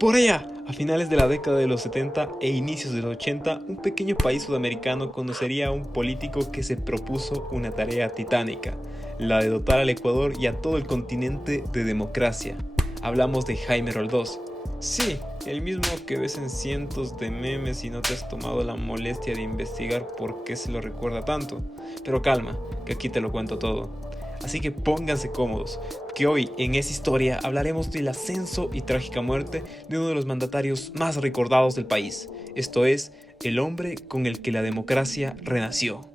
Por allá, a finales de la década de los 70 e inicios de los 80, un pequeño país sudamericano conocería a un político que se propuso una tarea titánica, la de dotar al Ecuador y a todo el continente de democracia. Hablamos de Jaime Roldós. Sí, el mismo que ves en cientos de memes y no te has tomado la molestia de investigar por qué se lo recuerda tanto. Pero calma, que aquí te lo cuento todo. Así que pónganse cómodos, que hoy en esa historia hablaremos del ascenso y trágica muerte de uno de los mandatarios más recordados del país. Esto es, el hombre con el que la democracia renació.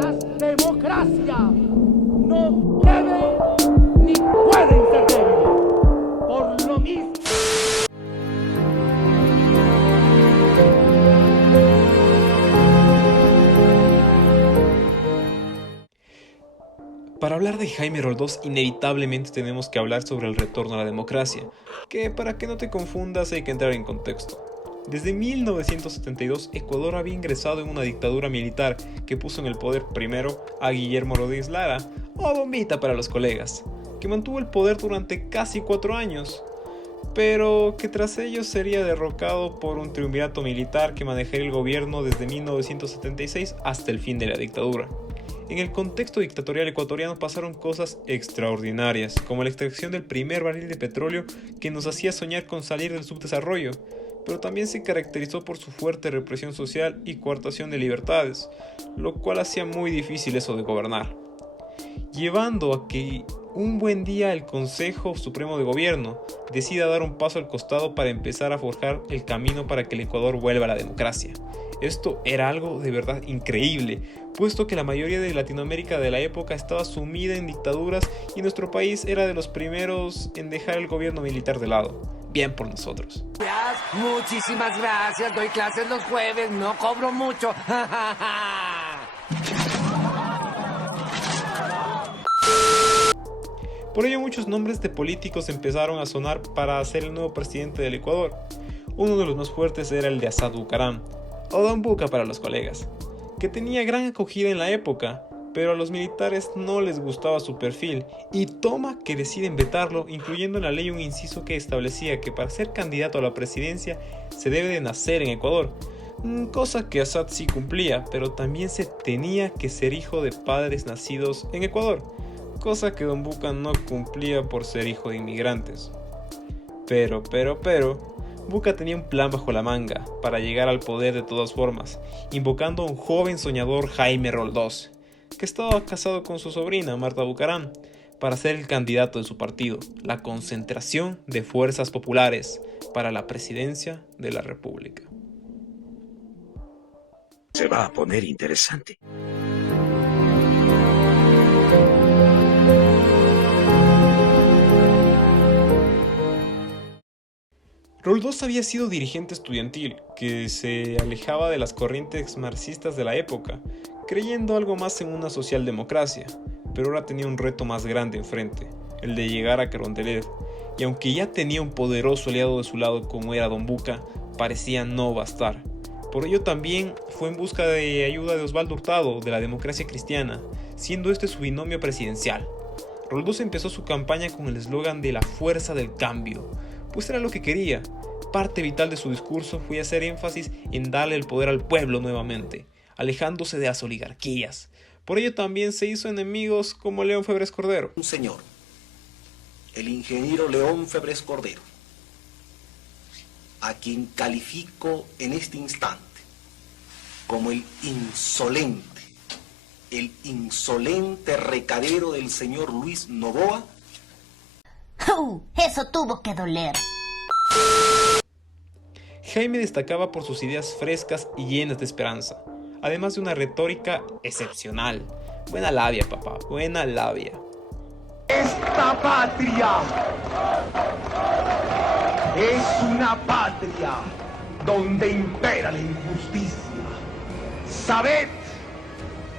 Las democracias no deben ni pueden ser débiles. Por lo mismo. Para hablar de Jaime Roldós, inevitablemente tenemos que hablar sobre el retorno a la democracia, que para que no te confundas hay que entrar en contexto. Desde 1972, Ecuador había ingresado en una dictadura militar que puso en el poder primero a Guillermo Rodríguez Lara, o Bombita para los colegas, que mantuvo el poder durante casi 4 años, pero que tras ello sería derrocado por un triunvirato militar que manejaría el gobierno desde 1976 hasta el fin de la dictadura. En el contexto dictatorial ecuatoriano pasaron cosas extraordinarias, como la extracción del primer barril de petróleo que nos hacía soñar con salir del subdesarrollo, pero también se caracterizó por su fuerte represión social y coartación de libertades, lo cual hacía muy difícil eso de gobernar, llevando a que un buen día el Consejo Supremo de Gobierno decida dar un paso al costado para empezar a forjar el camino para que el Ecuador vuelva a la democracia. Esto era algo de verdad increíble, puesto que la mayoría de Latinoamérica de la época estaba sumida en dictaduras y nuestro país era de los primeros en dejar el gobierno militar de lado. Bien por nosotros. Muchísimas gracias, doy clases los jueves, no cobro mucho. Por ello muchos nombres de políticos empezaron a sonar para ser el nuevo presidente del Ecuador. Uno de los más fuertes era el de Asad Bucaram, o Don Buca para los colegas, que tenía gran acogida en la época, pero a los militares no les gustaba su perfil y toma que deciden vetarlo, incluyendo en la ley un inciso que establecía que para ser candidato a la presidencia se debe de nacer en Ecuador, cosa que Asad sí cumplía, pero también se tenía que ser hijo de padres nacidos en Ecuador, cosa que Don Buca no cumplía por ser hijo de inmigrantes. Pero, Buca tenía un plan bajo la manga para llegar al poder de todas formas, invocando a un joven soñador Jaime Roldós, que estaba casado con su sobrina Marta Bucaram, para ser el candidato de su partido, la Concentración de Fuerzas Populares, para la presidencia de la República. Se va a poner interesante. Roldós había sido dirigente estudiantil que se alejaba de las corrientes marxistas de la época, creyendo algo más en una socialdemocracia, pero ahora tenía un reto más grande enfrente, el de llegar a Carondelet, y aunque ya tenía un poderoso aliado de su lado como era Don Buca, parecía no bastar. Por ello también fue en busca de ayuda de Osvaldo Hurtado, de la Democracia Cristiana, siendo este su binomio presidencial. Roldós empezó su campaña con el eslogan de la fuerza del cambio, pues era lo que quería. Parte vital de su discurso fue hacer énfasis en darle el poder al pueblo nuevamente, alejándose de las oligarquías. Por ello también se hizo enemigos como León Febres Cordero. Un señor, el ingeniero León Febres Cordero, a quien califico en este instante como el insolente recadero del señor Luis Noboa. Eso tuvo que doler. Jaime destacaba por sus ideas frescas y llenas de esperanza, además de una retórica excepcional. Buena labia, papá, buena labia. Esta patria es una patria donde impera la injusticia. Sabed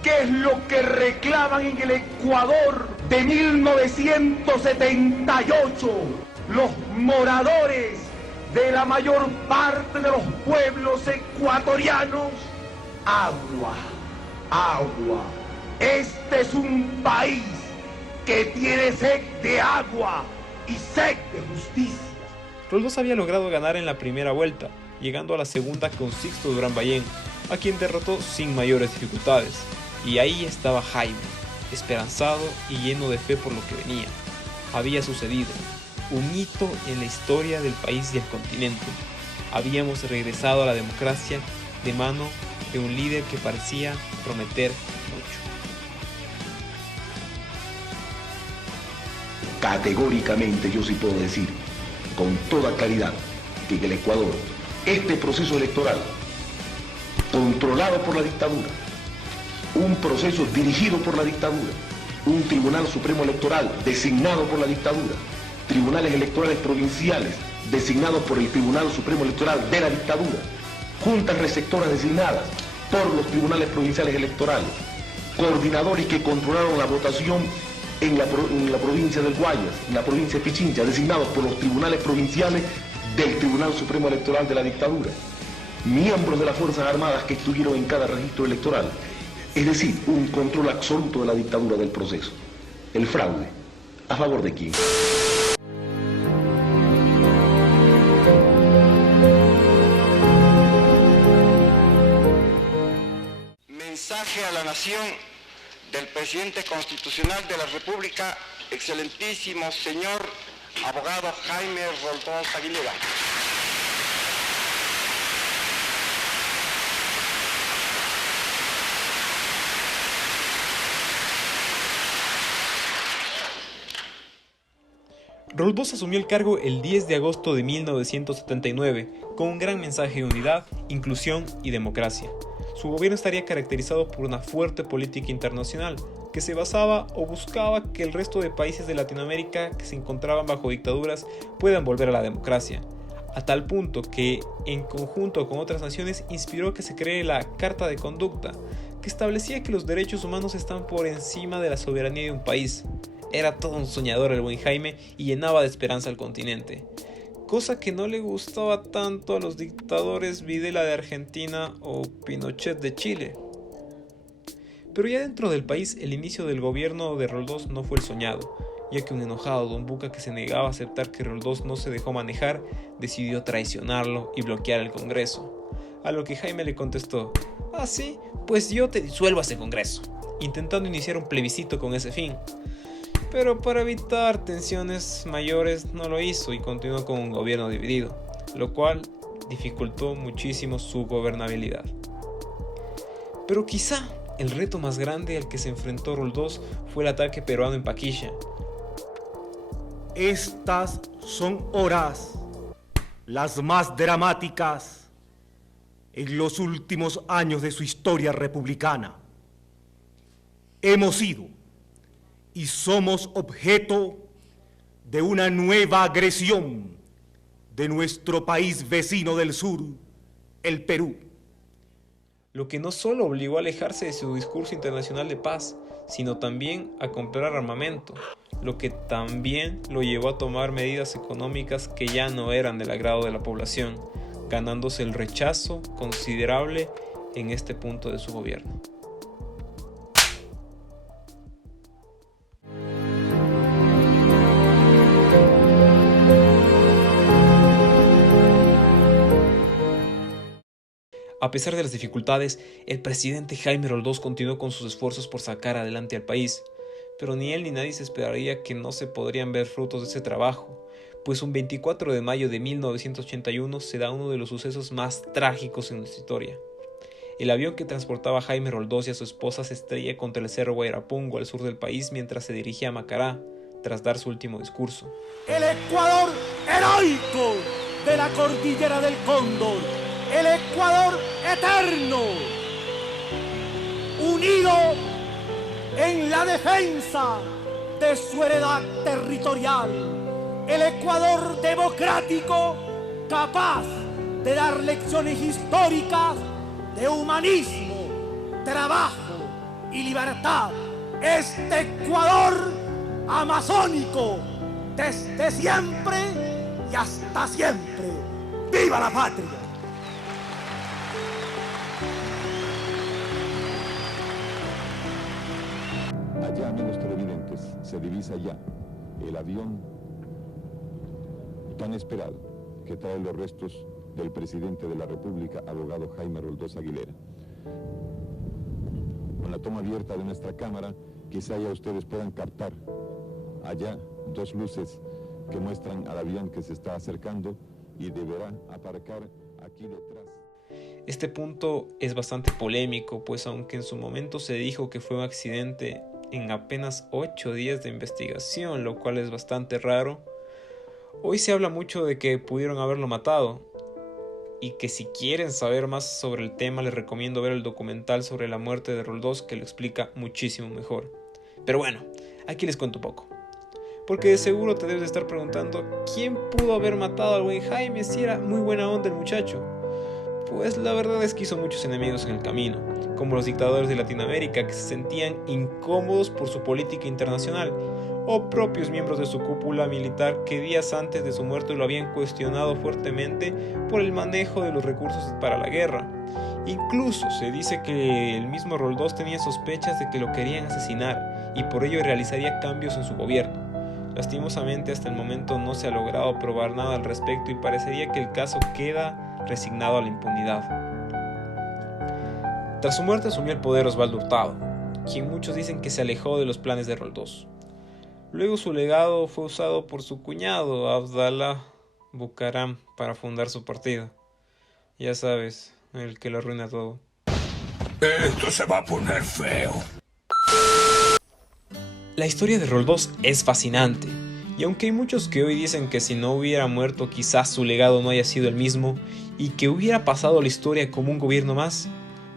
qué es lo que reclaman en el Ecuador de 1978 los moradores de la mayor parte de los pueblos ecuatorianos. Agua, agua. Este es un país que tiene sed de agua y sed de justicia. Roldós había logrado ganar en la primera vuelta, llegando a la segunda con Sixto Durán Ballén, a quien derrotó sin mayores dificultades. Y ahí estaba Jaime, esperanzado y lleno de fe por lo que venía. Había sucedido un hito en la historia del país y el continente. Habíamos regresado a la democracia de mano de un líder que parecía prometer mucho. Categóricamente yo sí puedo decir, con toda claridad, que en el Ecuador, este proceso electoral, controlado por la dictadura, un proceso dirigido por la dictadura, un Tribunal Supremo Electoral designado por la dictadura, tribunales electorales provinciales designados por el Tribunal Supremo Electoral de la dictadura, juntas receptoras designadas por los tribunales provinciales electorales, coordinadores que controlaron la votación en la provincia del Guayas, en la provincia de Pichincha, designados por los tribunales provinciales del Tribunal Supremo Electoral de la dictadura, miembros de las Fuerzas Armadas que estuvieron en cada registro electoral, es decir, un control absoluto de la dictadura del proceso. El fraude, ¿a favor de quién? Mensaje a la nación del presidente constitucional de la República, excelentísimo señor abogado Jaime Roldós Aguilera. Roldós asumió el cargo el 10 de agosto de 1979 con un gran mensaje de unidad, inclusión y democracia. Su gobierno estaría caracterizado por una fuerte política internacional que se basaba o buscaba que el resto de países de Latinoamérica que se encontraban bajo dictaduras puedan volver a la democracia, a tal punto que, en conjunto con otras naciones, inspiró que se cree la Carta de Conducta, que establecía que los derechos humanos están por encima de la soberanía de un país. Era todo un soñador el buen Jaime y llenaba de esperanza al continente, cosa que no le gustaba tanto a los dictadores Videla de Argentina o Pinochet de Chile. Pero ya dentro del país, el inicio del gobierno de Roldós no fue el soñado, ya que un enojado Don Buca que se negaba a aceptar que Roldós no se dejó manejar, decidió traicionarlo y bloquear el Congreso. A lo que Jaime le contestó: «Ah, sí, pues yo te disuelvo a ese Congreso», intentando iniciar un plebiscito con ese fin. Pero para evitar tensiones mayores no lo hizo y continuó con un gobierno dividido, lo cual dificultó muchísimo su gobernabilidad. Pero quizá el reto más grande al que se enfrentó Roldós fue el ataque peruano en Paquilla. Estas son horas las más dramáticas en los últimos años de su historia republicana. Hemos sido y somos objeto de una nueva agresión de nuestro país vecino del sur, el Perú. Lo que no solo obligó a alejarse de su discurso internacional de paz, sino también a comprar armamento, lo que también lo llevó a tomar medidas económicas que ya no eran del agrado de la población, ganándose el rechazo considerable en este punto de su gobierno. A pesar de las dificultades, el presidente Jaime Roldós continuó con sus esfuerzos por sacar adelante al país, pero ni él ni nadie se esperaría que no se podrían ver frutos de ese trabajo, pues un 24 de mayo de 1981 se da uno de los sucesos más trágicos en nuestra historia. El avión que transportaba a Jaime Roldós y a su esposa se estrella contra el cerro Guairapungo al sur del país mientras se dirigía a Macará, tras dar su último discurso. El Ecuador heroico de la cordillera del Cóndor, el Ecuador eterno, unido en la defensa de su heredad territorial, el Ecuador democrático capaz de dar lecciones históricas de humanismo, trabajo y libertad. Este Ecuador amazónico, desde siempre y hasta siempre. ¡Viva la patria! Allá, amigos televidentes, se divisa ya el avión tan esperado que trae los restos del presidente de la República, abogado Jaime Roldós Aguilera. Con la toma abierta de nuestra cámara, quizá ya ustedes puedan captar allá dos luces que muestran al avión que se está acercando y deberá aparcar aquí detrás. Este punto es bastante polémico, pues aunque en su momento se dijo que fue un accidente, en apenas 8 días de investigación, lo cual es bastante raro, hoy se habla mucho de que pudieron haberlo matado, y que si quieren saber más sobre el tema les recomiendo ver el documental sobre la muerte de Roldós, que lo explica muchísimo mejor. Pero bueno, aquí les cuento un poco. Porque de seguro te debes de estar preguntando ¿quién pudo haber matado al buen Jaime si era muy buena onda el muchacho? Pues la verdad es que hizo muchos enemigos en el camino, como los dictadores de Latinoamérica que se sentían incómodos por su política internacional, o propios miembros de su cúpula militar que días antes de su muerte lo habían cuestionado fuertemente por el manejo de los recursos para la guerra. Incluso se dice que el mismo Roldós tenía sospechas de que lo querían asesinar y por ello realizaría cambios en su gobierno. Lastimosamente hasta el momento no se ha logrado probar nada al respecto y parecería que el caso queda resignado a la impunidad. Tras su muerte asumió el poder Osvaldo Hurtado, quien muchos dicen que se alejó de los planes de Roldós. Luego su legado fue usado por su cuñado Abdalá Bucaram para fundar su partido. Ya sabes, el que lo arruina todo. Esto se va a poner feo. La historia de Roldós es fascinante, y aunque hay muchos que hoy dicen que si no hubiera muerto quizás su legado no haya sido el mismo y que hubiera pasado a la historia como un gobierno más,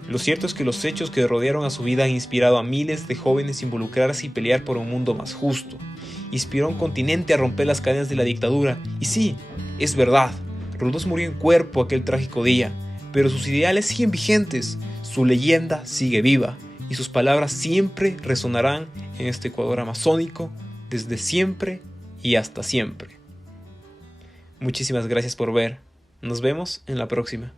lo cierto es que los hechos que rodearon a su vida han inspirado a miles de jóvenes a involucrarse y pelear por un mundo más justo. Inspiró a un continente a romper las cadenas de la dictadura, y sí, es verdad, Roldós murió en cuerpo aquel trágico día, pero sus ideales siguen vigentes, su leyenda sigue viva, y sus palabras siempre resonarán en este Ecuador amazónico, desde siempre y hasta siempre. Muchísimas gracias por ver. Nos vemos en la próxima.